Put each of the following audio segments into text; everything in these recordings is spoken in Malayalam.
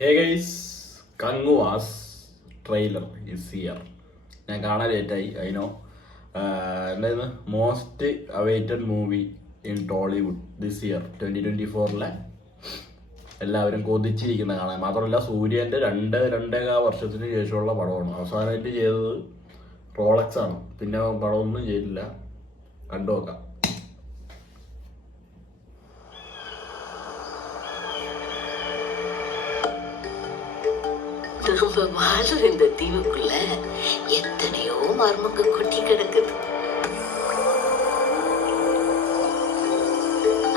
Hey guys, Kanguva's trailer is here. ഞാൻ കാണാൻ ലേറ്റായി, ഐ നോ. എന്തായിരുന്നു most awaited movie in Tollywood this year 2024. എല്ലാവരും കൊതിച്ചിരിക്കുന്ന കാണാൻ. മാത്രമല്ല സൂര്യൻ്റെ രണ്ടേകാ വർഷത്തിന് ശേഷമുള്ള പടമാണ്. അവസാനമായിട്ട് ചെയ്തത് റോളക്സ് ആണ്. പിന്നെ പടമൊന്നും ചെയ്തില്ല. കണ്ടു നോക്കാം. நம்ம வாழ்ற இந்த தீவுக்குள்ள எத்தனையோ மர்மங்க கொட்டி கிடக்குது.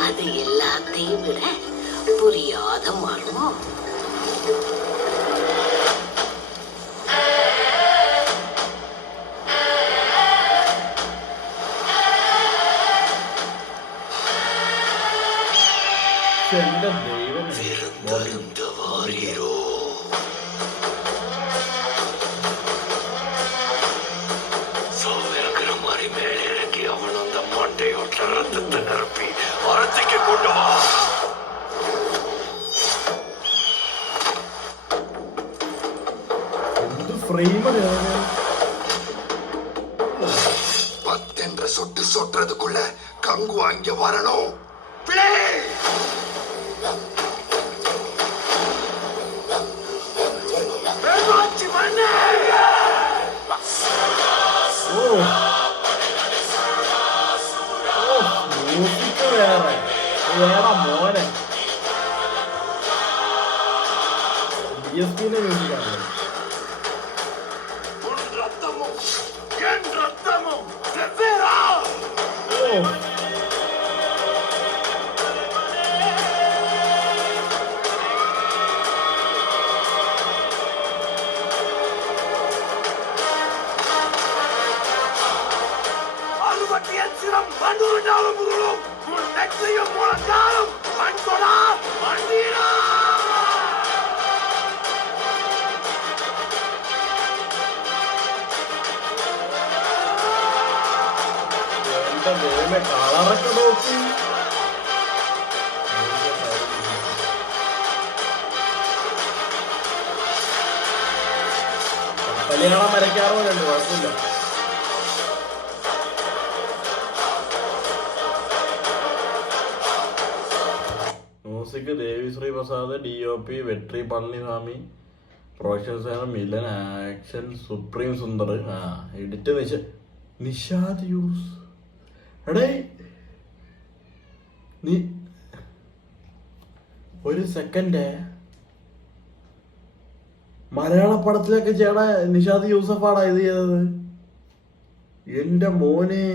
அது எல்லாத்தையும் விட புரியாத மர்மம் விருந்தருந்த வாரீரோ. ரத்தத்தை நிரப்பி அரசிக்கு கொண்டு வா. பத்தென்ற சொட்டு சொட்டுறதுக்குள்ள கங்கு அங்க வரணும். മോനെ DSP-ന്റെ മ്യൂസിക്കാണ്. കളറൊക്കെ നോക്കി കല്യാണം വരയ്ക്കാറുണ്ട്, കുഴപ്പമില്ല. Music Devi Sri Prasad, DOP Vettri Palaniswami, production designer Milan, action supreme Sundar, edit Nishad use. എടേ നീ ഒരു സെക്കൻഡ്, മലയാള പടത്തിലൊക്കെ ചേട നിഷാദ് യൂസഫാടാ ഇത് ചെയ്തത്. എന്റെ മോനെ,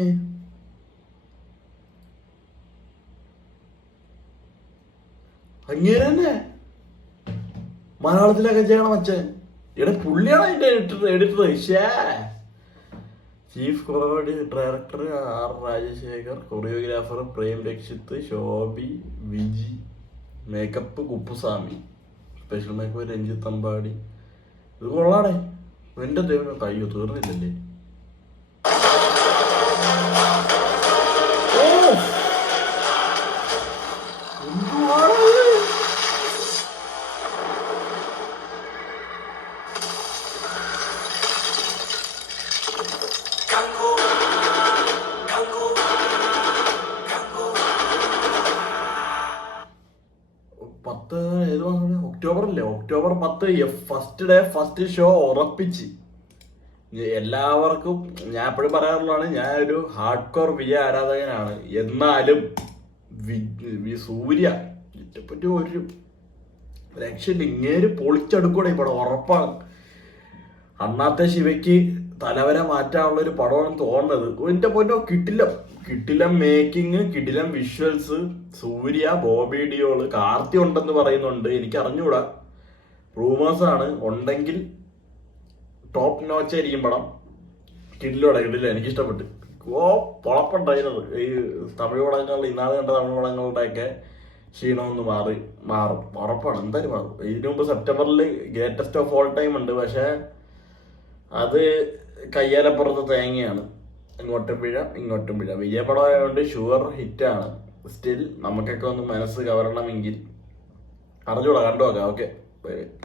അങ്ങനെ തന്നെ മലയാളത്തിലൊക്കെ ചെയ്യണം അച്ഛൻ. ഇവിടെ പുള്ളിയാണ് അതിന്റെ editor. Chief director R. Rajasekhar, choreographer Prem Rakshith, Shobi, Viji, makeup Kuppuswamy, special makeup Ranjith Ambadi. ഇത് കൊള്ളാടേ. എന്റെ ദൈവം, കയ്യോ തീർന്നില്ലല്ലേ. October 10 first day first show ഉറപ്പിച്ച്. എല്ലാവർക്കും ഞാൻ എപ്പോഴും പറയാറുള്ളതാണ്, ഞാൻ ഒരു ഹാർഡ് കോർ വിജയ ആരാധകനാണ്. എന്നാലും സൂര്യ പറ്റി ഒരു രക്ഷയില്ല. ഇങ്ങേര് പൊളിച്ചെടുക്കൂടെ ഈ പടം, ഉറപ്പാണ്. അണ്ണാത്തെ ശിവയ്ക്ക് തലവര മാറ്റാനുള്ളൊരു പടമാണ് തോന്നുന്നത്. എന്റെ പൊന്നോ, കിട്ടിലം മേക്കിങ്, കിടിലം വിഷ്വൽസ്. സൂര്യ, ബോബി ഡിയോള്, കാർത്തി ഉണ്ടെന്ന് പറയുന്നുണ്ട്. എനിക്ക് അറിഞ്ഞൂടാ, റൂമേഴ്സ് ആണ്. ഉണ്ടെങ്കിൽ ടോപ്പ് നോച്ചായിരിക്കും പടം. കിടില. എനിക്കിഷ്ടപ്പെട്ട്. പൊളപ്പുണ്ടായിരുന്നത് ഈ തമിഴ് പടങ്ങളിൽ, ഇന്നാള് കണ്ട തമിഴ് പടങ്ങളുടെയൊക്കെ ക്ഷീണമൊന്ന് മാറും, ഉറപ്പാണ്. എന്തായാലും മാറും. ഇതിനു മുമ്പ് സെപ്റ്റംബറിൽ ഗ്രേറ്റസ്റ്റ് ഓഫ് ഓൾ ടൈം ഉണ്ട്. പക്ഷെ അത് കയ്യാലപ്പുറത്ത് തേങ്ങയാണ്. ഇങ്ങോട്ടും പിഴ. വിജയപടമായതുകൊണ്ട് ഷുവർ ഹിറ്റാണ്. സ്റ്റിൽ നമുക്കൊക്കെ ഒന്ന് മനസ്സ് കവരണമെങ്കിൽ അറിഞ്ഞൂടാ, കണ്ടു നോക്കാം. ഓക്കെ. ബൈ.